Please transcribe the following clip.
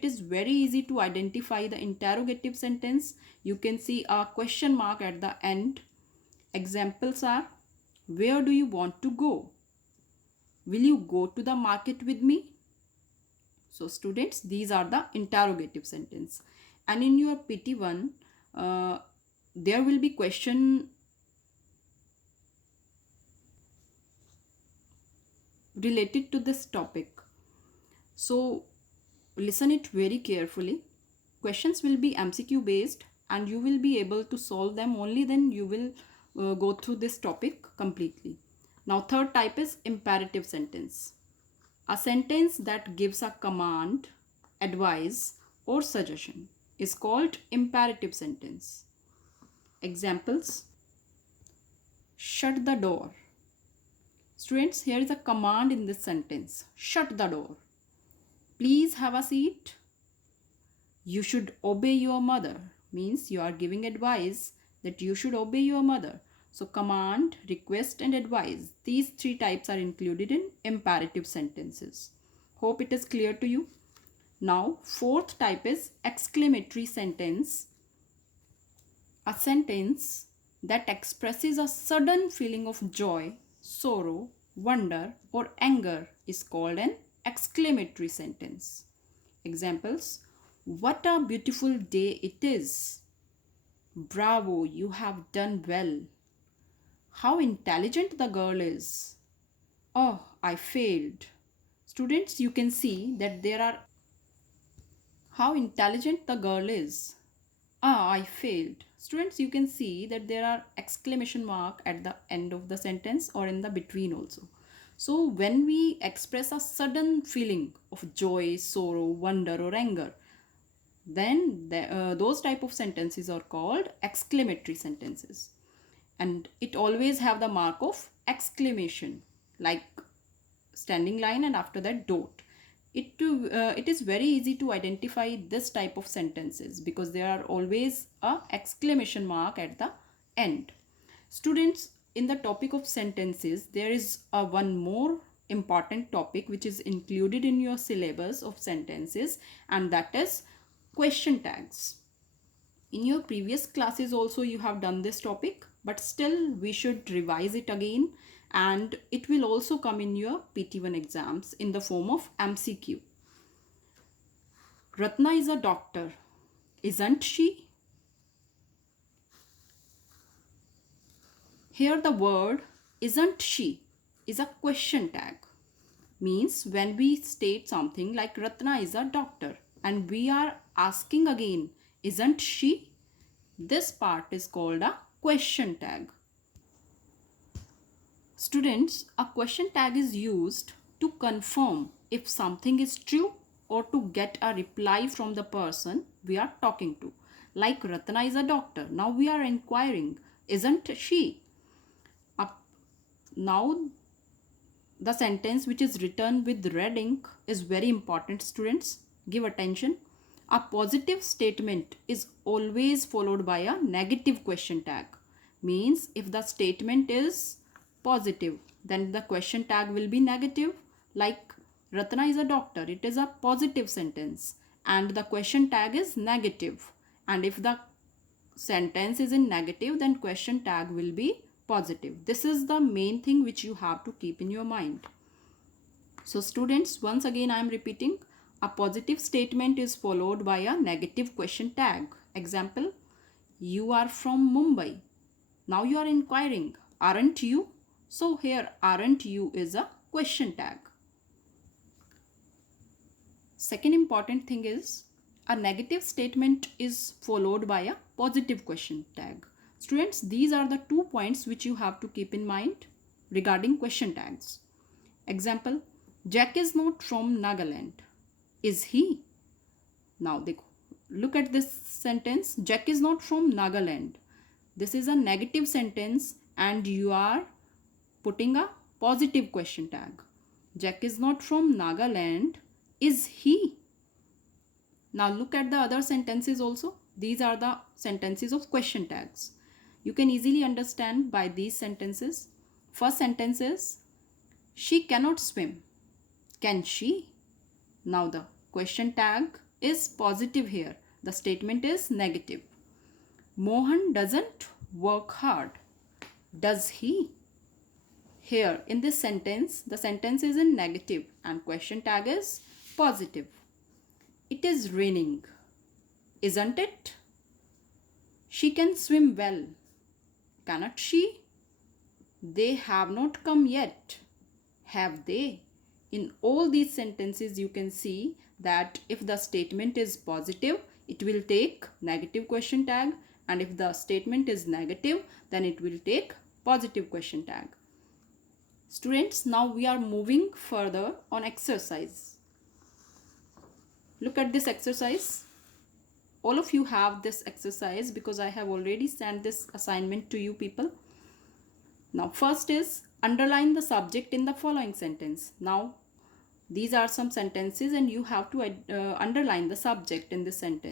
It is very easy to identify the interrogative sentence. You can see a question mark at the end. Examples are, where do you want to go? Will you go to the market with me? So students, these are the interrogative sentence. And in your PT1, there will be question related to this topic. So listen it very carefully. Questions will be MCQ based and you will be able to solve them only then you will go through this topic completely. Now third type is imperative sentence. A sentence that gives a command, advice or suggestion is called imperative sentence. Examples: shut the door. Students, here is a command in this sentence. Shut the door. Please have a seat. You should obey your mother. Means you are giving advice that you should obey your mother. So command, request and advice. These three types are included in imperative sentences. Hope it is clear to you. Now fourth type is exclamatory sentence. A sentence that expresses a sudden feeling of joy, sorrow, wonder or anger is called an exclamatory sentence. Examples: what a beautiful day it is. Bravo, you have done well. How intelligent the girl is. Oh, I failed. Students, you can see that there are how intelligent the girl is. Ah, I failed. Students, you can see that there are exclamation mark at the end of the sentence or in the between also. So when we express a sudden feeling of joy, sorrow, wonder or anger, then those type of sentences are called exclamatory sentences. And it always have the mark of exclamation, like standing line and after that dot. It is very easy to identify this type of sentences because there are always a exclamation mark at the end. Students, in the topic of sentences, there is a one more important topic which is included in your syllabus of sentences, and that is question tags. In your previous classes also you have done this topic, but still we should revise it again, and it will also come in your PT1 exams in the form of MCQ. Ratna is a doctor, isn't she? Here the word isn't she is a question tag. Means when we state something like Ratna is a doctor and we are asking again, isn't she? This part is called a question tag. Students, a question tag is used to confirm if something is true or to get a reply from the person we are talking to. Like Ratna is a doctor. Now we are inquiring, isn't she? Now the sentence which is written with red ink is very important, students. Give attention. A positive statement is always followed by a negative question tag. Means if the statement is positive, then the question tag will be negative. Like Ratna is a doctor, it is a positive sentence and the question tag is negative. And if the sentence is in negative, then question tag will be positive. This is the main thing which you have to keep in your mind. So students, once again I am repeating, a positive statement is followed by a negative question tag. Example: you are from Mumbai. Now you are inquiring, aren't you? So here aren't you is a question tag. Second important thing is a negative statement is followed by a positive question tag. Students, these are the 2 points which you have to keep in mind regarding question tags. Example: Jack is not from Nagaland. Is he? Now look at this sentence. Jack is not from Nagaland. This is a negative sentence and you are putting a positive question tag. Jack is not from Nagaland. Is he? Now look at the other sentences also. These are the sentences of question tags. You can easily understand by these sentences. First sentence is, she cannot swim. Can she? Now the question tag is positive here. The statement is negative. Mohan doesn't work hard. Does he? Here in this sentence, the sentence is in negative and question tag is positive. It is raining, isn't it? She can swim well, cannot she? They have not come yet, have they? In all these sentences, you can see that if the statement is positive, it will take negative question tag, and if the statement is negative, then it will take positive question tag. Students, now we are moving further on exercise. Look at this exercise. All of you have this exercise because I have already sent this assignment to you people. Now first is underline the subject in the following sentence. Now these are some sentences and you have to underline the subject in this sentence.